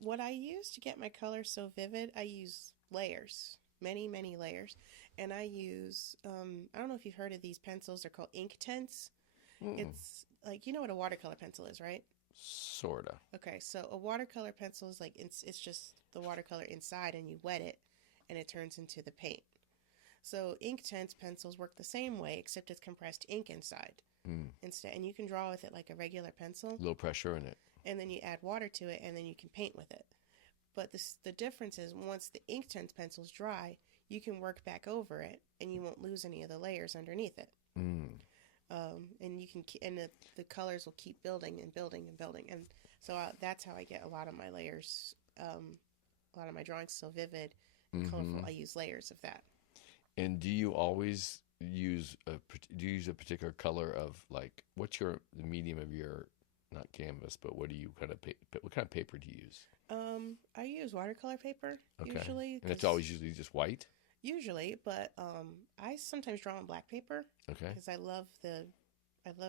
what I use to get my color so vivid, I use layers, many layers, and I use I don't know if you've heard of these pencils. They're called ink tints. It's like, you know what a watercolor pencil is, right? Sorta. Okay, so a watercolor pencil is like it's just the watercolor inside, and you wet it, and it turns into the paint. So ink tints pencils work the same way, except it's compressed ink inside instead, and you can draw with it like a regular pencil. Low pressure in it. And then you add water to it, and then you can paint with it. But the difference is once the ink tint pencil's dry, you can work back over it, and you won't lose any of the layers underneath it. And you can, the colors will keep building and building and building, and so that's how I get a lot of my layers, a lot of my drawings so vivid and colorful. I use layers of that. And do you always use a particular color of, like, what's the medium of your, not canvas, but what kind of paper do you use? I use watercolor paper usually, and it's always usually just white. Usually, but I sometimes draw on black paper. Okay. Because I love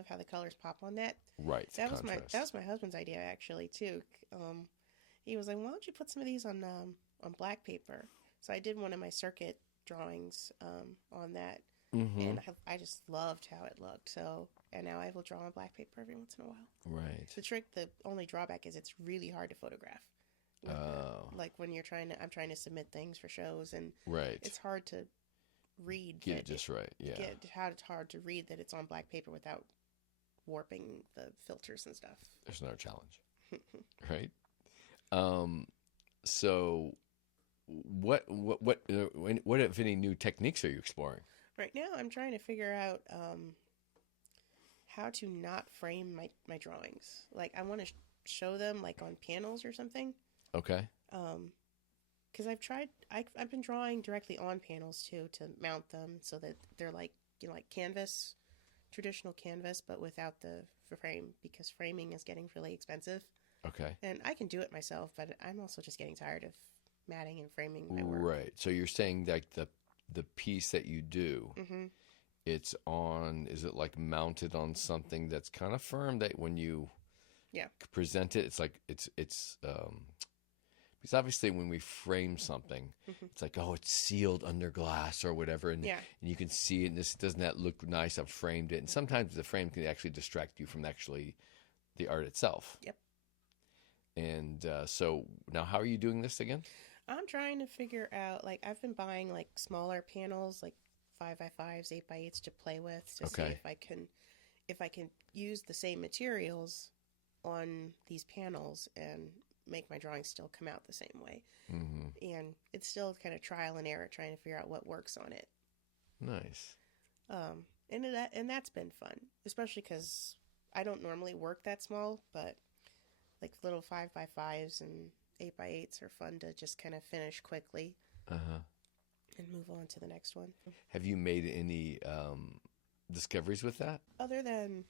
how the colors pop on that. Right. That was my husband's idea actually too. He was like, "Why don't you put some of these on black paper?" So I did one of my circuit drawings on that, and I just loved how it looked. So, and now I will draw on black paper every once in a while. Right. The only drawback is it's really hard to photograph. Like when I'm trying to submit things for shows, and it's hard to read. Get it just right, yeah. It's hard to read that it's on black paper without warping the filters and stuff. There's another challenge, right? So, what if any new techniques are you exploring? Right now, I'm trying to figure out how to not frame my drawings. Like I want to show them like on panels or something. Okay. Because I've been drawing directly on panels too to mount them so that they're like canvas, traditional canvas, but without the frame, because framing is getting really expensive. Okay. And I can do it myself, but I'm also just getting tired of matting and framing my work. Right. So you're saying that the piece that you do it's on, is it like mounted on something that's kind of firm that when you Yeah. present it, it's like, because obviously when we frame something, it's like, oh, it's sealed under glass or whatever. And, Yeah. and you can see it, and this doesn't that look nice? I've framed it. And sometimes the frame can actually distract you from actually the art itself. Yep. And so now how are you doing this again? I'm trying to figure out, like, I've been buying like smaller panels, like 5x5s, 8x8s to play with to see if I can use the same materials on these panels and make my drawings still come out the same way. And it's still kind of trial and error trying to figure out what works on it. Nice. And that's been fun, especially because I don't normally work that small, but like little 5x5s and 8x8s are fun to just kind of finish quickly and move on to the next one. Have you made any discoveries with that? Other than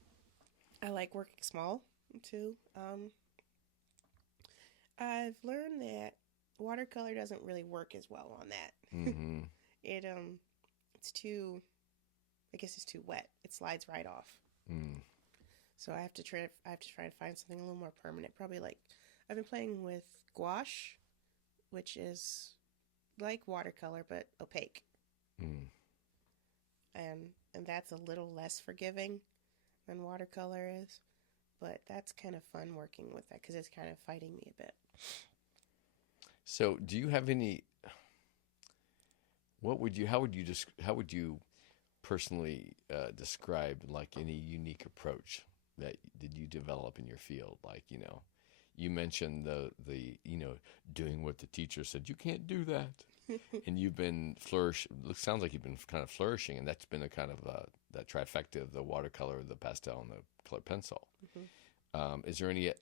I like working small too. I've learned that watercolor doesn't really work as well on that. It's too, I guess it's too wet. It slides right off. So I have to try to find something a little more permanent. Probably like I've been playing with gouache, which is like watercolor but opaque. And that's a little less forgiving than watercolor is, but that's kind of fun working with that because it's kind of fighting me a bit. So, do you have any? How would you personally describe like any unique approach that did you develop in your field? Like, you mentioned the doing what the teacher said you can't do that, and you've been sounds like you've been kind of flourishing, and that's been a kind of that trifecta of the watercolor, the pastel, and the colored pencil. Is there any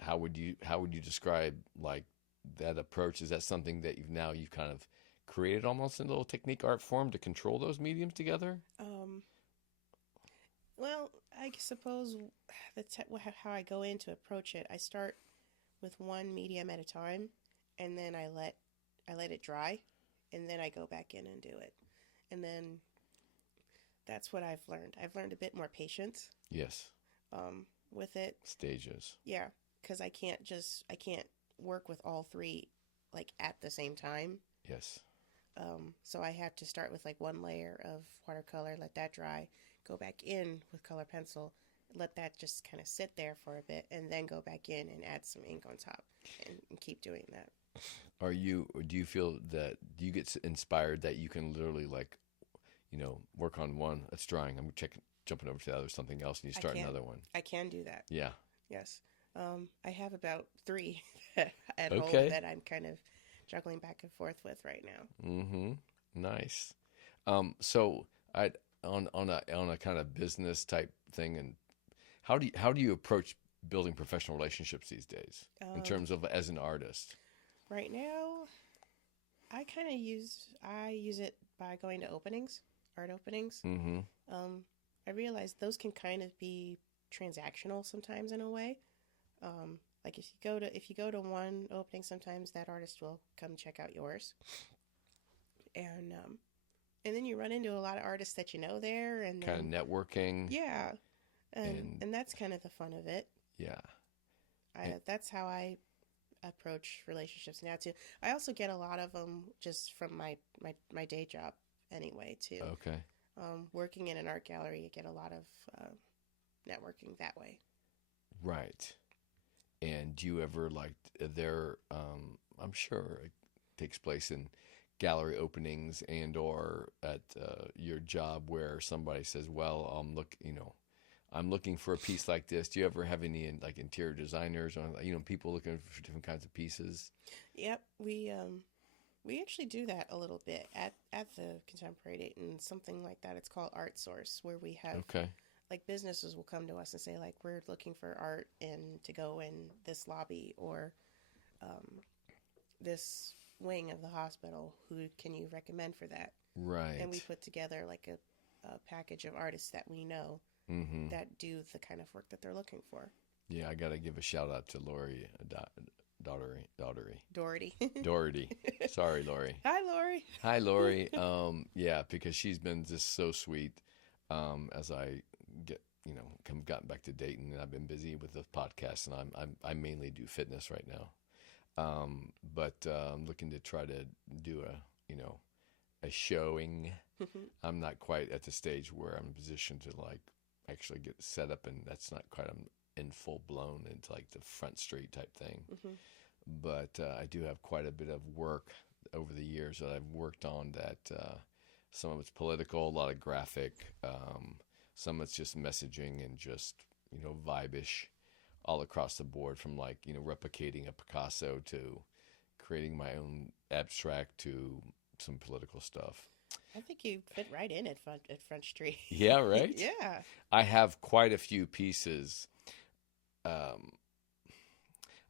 how would you describe like that approach? Is that something that you've kind of created almost in a little technique art form to control those mediums together? Well, I suppose how I go in to approach it, I start with one medium at a time, and then I let it dry, and then I go back in and do it. And then that's what I've learned. I've learned a bit more patience. Yes. With it. Stages. Yeah, because I can't work with all three like at the same time. Yes. So I have to start with like one layer of watercolor, let that dry, go back in with color pencil, let that just kind of sit there for a bit, and then go back in and add some ink on top and keep doing that. Do you feel that, do you get inspired that you can literally like, work on one, it's drying, I'm jumping over to the other, something else, and you start another one? I can do that. Yeah. Yes. I have about 3 at home that I'm kind of juggling back and forth with right now. Nice. So on a kind of business type thing, and how do you approach building professional relationships these days in terms of as an artist? Right now, I kind of use it by going to art openings. I realize those can kind of be transactional sometimes in a way. Like if you go to one opening, sometimes that artist will come check out yours, and then you run into a lot of artists that you know there, and kind of networking. Yeah, and that's kind of the fun of it. Yeah, that's how I approach relationships now too. I also get a lot of them just from my day job anyway too. Okay. Working in an art gallery, you get a lot of networking that way. Right. And do you ever I'm sure it takes place in gallery openings and or at your job where somebody says, well, I'm looking for a piece like this. Do you ever have any like interior designers or people looking for different kinds of pieces? Yep, we actually do that a little bit at the Contemporary Dayton, something like that. It's called Art Source, where we have like businesses will come to us and say like, we're looking for art to go in this lobby or this wing of the hospital. Who can you recommend for that? Right. And we put together like a package of artists that we know that do the kind of work that they're looking for. Yeah, I got to give a shout out to Lori Doherty. Doherty. Sorry, Lori. Hi, Lori. Hi, Lori. Yeah, because she's been just so sweet. As I gotten back to Dayton, and I've been busy with the podcast, and I mainly do fitness right now. But I'm looking to try to do a showing. I'm not quite at the stage where I'm in a position to like actually get set up, and that's not quite in full blown into like the front street type thing. But I do have quite a bit of work over the years that I've worked on that some of it's political, a lot of graphic, some of it's just messaging and just, vibe-ish all across the board, from like, replicating a Picasso to creating my own abstract to some political stuff. I think you fit right in at Front Street. Yeah, right? Yeah. I have quite a few pieces. I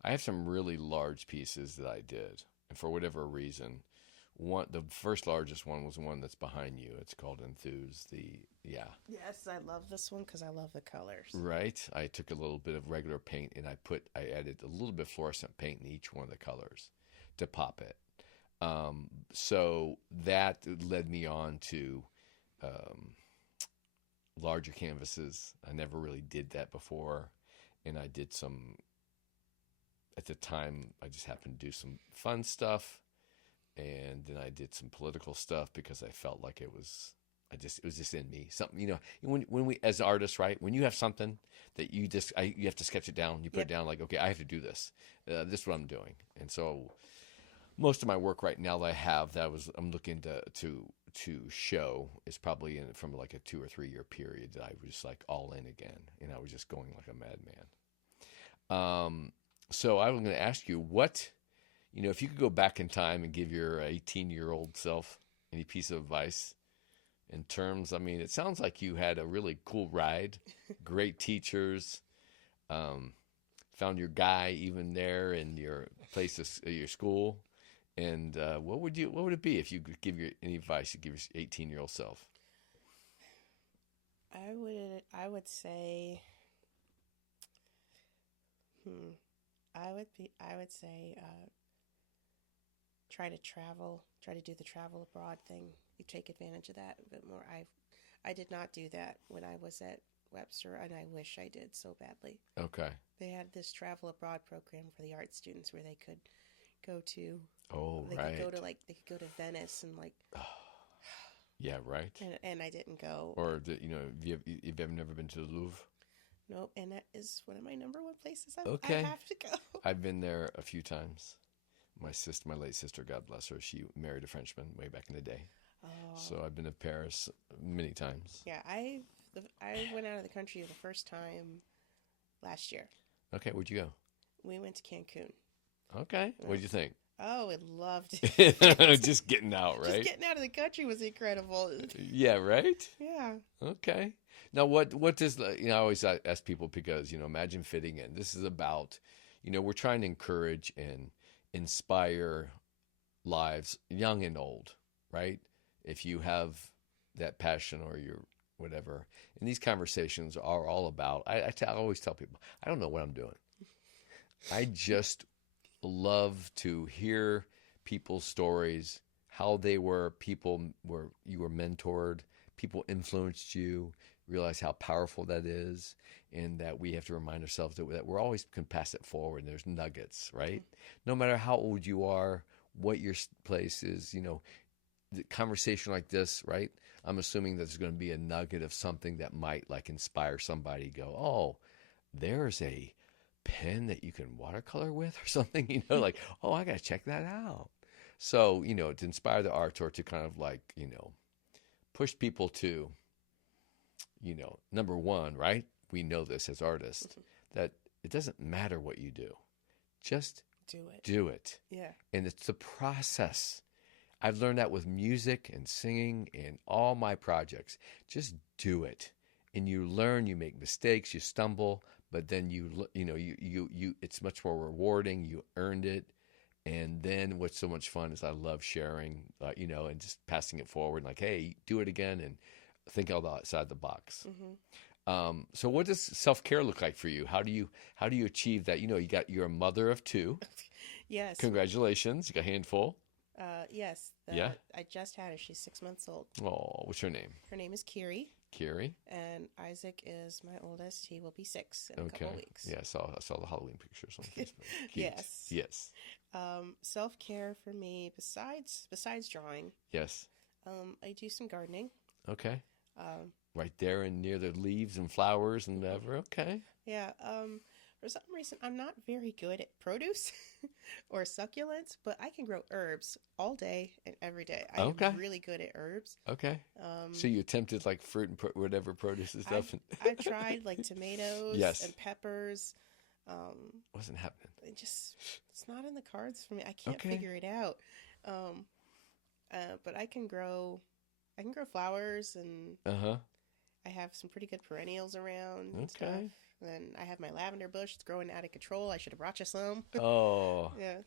have some really large pieces that I did, and for whatever reason, the first largest one was one that's behind you. It's called Enthuse. Yes, I love this one because I love the colors. Right. I took a little bit of regular paint and I added a little bit of fluorescent paint in each one of the colors to pop it. So that led me on to larger canvases. I never really did that before, and I did some. At the time, I just happened to do some fun stuff, and then I did some political stuff because I felt like it was just in me. Something, when we, as artists, right, when you have something that you have to sketch it down, you put it down like, okay, I have to do this. This is what I'm doing. And so most of my work right now that I have I'm looking to show is probably from like a 2 or 3 year period that I was just like all in again, and I was just going like a madman. So I was going to ask you what, if you could go back in time and give your 18-year-old self any piece of advice in terms, it sounds like you had a really cool ride, great teachers, found your guy even there in your place, your school. And what would it be if you could give any advice you give your 18-year-old self? I would say, I would say, try to do the travel abroad thing. You take advantage of that a bit more. I did not do that when I was at Webster, and I wish I did so badly. Okay. They had this travel abroad program for the art students where they could go to. Oh, they right. They could go to Venice and like. Yeah, right. And I didn't go. Or you've never been to the Louvre? Nope, and that is one of my number one places I have to go. I've been there a few times. My late sister, God bless her, she married a Frenchman way back in the day. Oh. So I've been to Paris many times. Yeah, I went out of the country the first time last year. Okay, where'd you go? We went to Cancun. Okay, what'd you think? Oh, I loved it. Just getting out, right? Just getting out of the country was incredible. Yeah, right? Yeah. Okay. Now, what does, I always ask people because, imagine fitting in. This is about, we're trying to encourage and inspire lives, young and old, right? If you have that passion or you're whatever. And these conversations are all about, I always tell people, I don't know what I'm doing. I just love to hear people's stories, how they were, you were mentored, people influenced you, realize how powerful that is, and that we have to remind ourselves that we're always can pass it forward, and there's nuggets, right? No matter how old you are, what your place is, the conversation like this, right? I'm assuming that there's going to be a nugget of something that might like inspire somebody to go, oh, there's a pen that you can watercolor with or something, like, oh, I got to check that out. So, to inspire the arts or to kind of like, push people to, number one, right? We know this as artists, that it doesn't matter what you do. Just do it. Yeah. And it's the process. I've learned that with music and singing and all my projects. Just do it. And you learn, you make mistakes, you stumble, but then you it's much more rewarding. You earned it. And then what's so much fun is I love sharing, and just passing it forward. Like, hey, do it again and think outside the box. Mm-hmm. So what does self-care look like for you? How do you achieve that? You're a mother of two. Yes. Congratulations. You got a handful. Yes. Yeah. I just had her. She's 6 months old. Oh, what's her name? Her name is Kiri. Kiri. And Isaac is my oldest. He will be 6 in a couple weeks. Yeah, I saw the Halloween pictures on Facebook. Cute. Yes. Yes. Self-care for me, besides drawing. Yes. I do some gardening. Okay. Um, Right there and near the leaves and flowers and whatever. Okay. yeah. For some reason, I'm not very good at produce or succulents, but I can grow herbs all day and every day. I'm really good at herbs. Okay. So you attempted like fruit and whatever produce and stuff? I've tried like tomatoes and peppers. Wasn't happening. It's not in the cards for me. I can't figure it out. But I can grow flowers, and I have some pretty good perennials around and stuff. And I have my lavender bush. It's growing out of control. I should have brought you some. Oh. Yeah.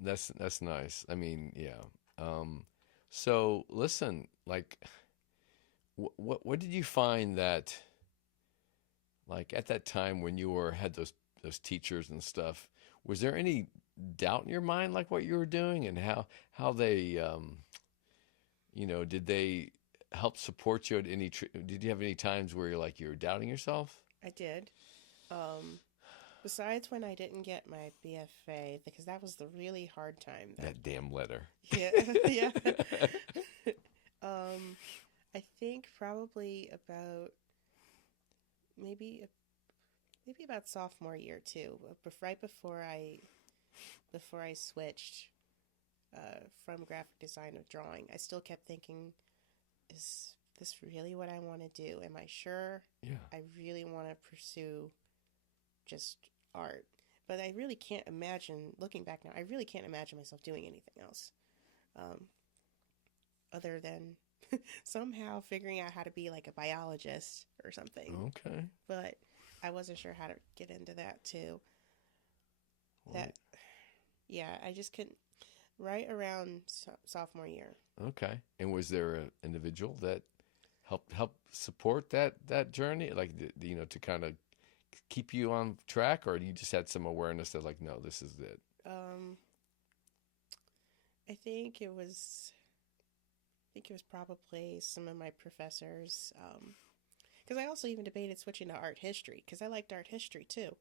That's nice. I mean, yeah. So listen, like, what did you find that, like, at that time when you had those teachers and stuff, was there any doubt in your mind, like what you were doing, and how they, did they help support you at any? Did you have any times where you were doubting yourself? I did. Besides when I didn't get my BFA, because that was the really hard time. That damn letter. Yeah, yeah. I think probably about maybe about sophomore year too. Right before I switched from graphic design to drawing, I still kept thinking, is this really what I want to do? Am I sure? Yeah. I really want to pursue just art. But I really can't imagine, looking back now, I really can't imagine myself doing anything else. Other than somehow figuring out how to be like a biologist or something. Okay. But I wasn't sure how to get into that too. I just couldn't. Right around sophomore year. Okay. And was there an individual that help support that journey, like to kind of keep you on track, or you just had some awareness that like, no, this is it? I think it was probably some of my professors, because I also even debated switching to art history, because I liked art history too.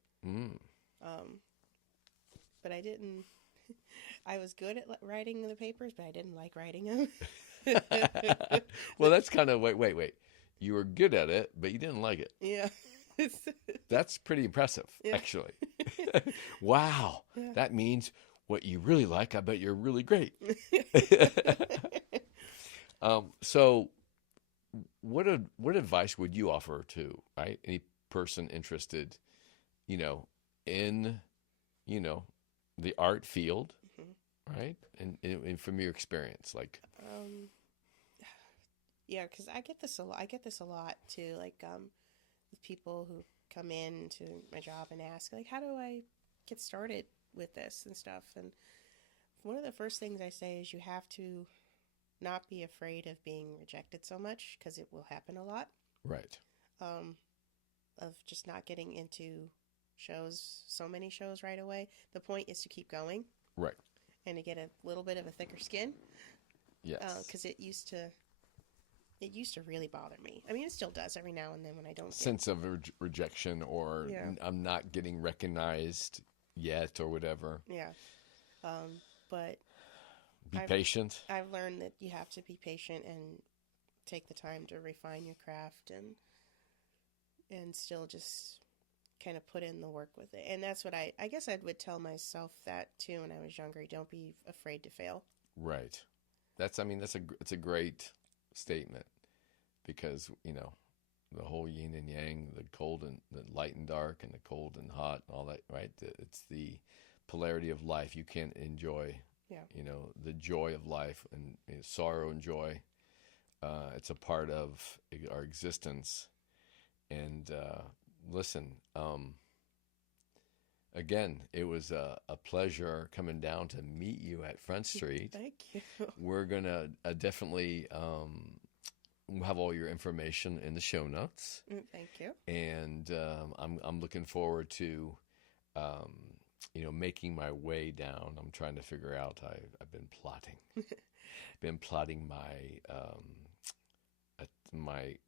But I didn't. I was good at writing the papers, but I didn't like writing them. Well, that's kind of wait. You were good at it, but you didn't like it. Yeah. That's pretty impressive, actually. Wow. Yeah. That means what you really like, I bet you're really great. So what advice would you offer to, right, any person interested, in, the art field, right? And from your experience, like. Yeah, because I get this a lot too. Like, with people who come in to my job and ask, like, how do I get started with this and stuff? And one of the first things I say is you have to not be afraid of being rejected so much, because it will happen a lot. Right. Of just not getting into so many shows right away. The point is to keep going. Right. And to get a little bit of a thicker skin. Yes. Because it used to really bother me. I mean, it still does every now and then when I don't sense of rejection, or I'm not getting recognized yet, or whatever. Yeah. But be patient. I've learned that you have to be patient and take the time to refine your craft, and still just kind of put in the work with it. And that's what I guess I would tell myself that too when I was younger. Don't be afraid to fail. Right. It's a great statement, because the whole yin and yang, the cold and the light and dark, and the cold and hot, and all that, right? It's the polarity of life. You can't enjoy the joy of life, and sorrow and joy. It's a part of our existence. And listen, again, it was a pleasure coming down to meet you at Front Street. Thank you. We're going to definitely have all your information in the show notes. Thank you. And I'm looking forward to making my way down. I'm trying to figure out. I've been plotting. Been plotting my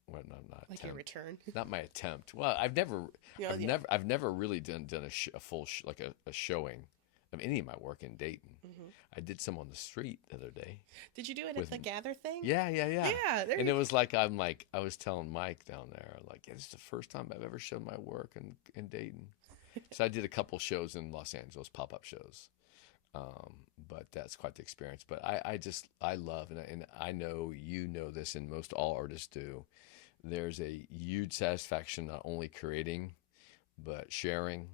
well, no, not Like attempt. your return. Not my attempt. Well, I've never really done a full like a showing of any of my work in Dayton. Mm-hmm. I did some on the street the other day. Did you do it at the Gather thing? Yeah. Yeah. And it was like I was telling Mike down there, like, yeah, this is the first time I've ever shown my work in Dayton. So I did a couple shows in Los Angeles, pop-up shows. But that's quite the experience. But I love, and I know you know this, and most all artists do. There's a huge satisfaction not only creating, but sharing,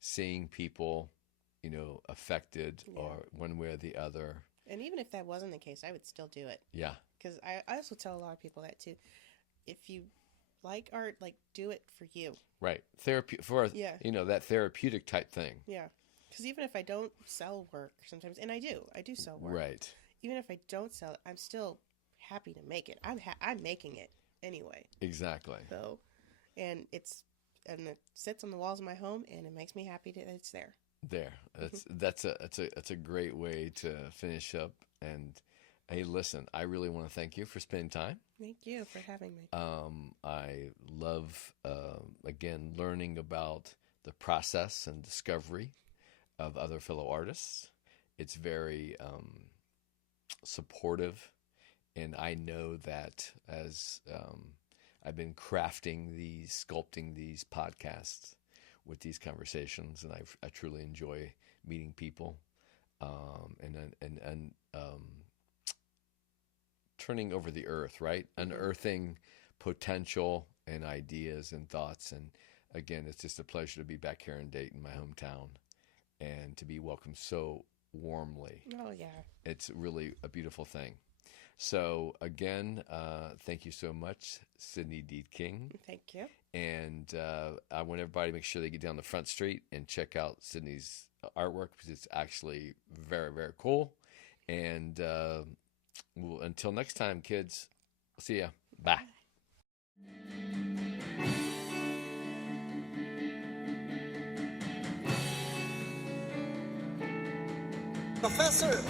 seeing people, affected or one way or the other. And even if that wasn't the case, I would still do it. Yeah. Because I also tell a lot of people that too. If you like art, like, do it for you. Right. That therapeutic type thing. Yeah. Because even if I don't sell work sometimes, and I do sell work. Right. Even if I don't sell it, I'm still happy to make it. I'm making it anyway. Exactly. So, and it sits on the walls of my home, and it makes me happy that it's there. That's a great way to finish up. And hey, listen, I really want to thank you for spending time. Thank you for having me. I love again learning about the process and discovery of other fellow artists. It's very supportive, and I know that as I've been sculpting these podcasts with these conversations, and I truly enjoy meeting people and turning over the earth, right? Unearthing potential and ideas and thoughts. And again, it's just a pleasure to be back here in Dayton, my hometown, and to be welcomed so warmly. Oh, yeah. It's really a beautiful thing. So again, thank you so much, Cydnie D. King. Thank you. And I want everybody to make sure they get down the front street and check out Cydnie's artwork, because it's actually very, very cool. And until next time, kids, see ya. Bye. Professor!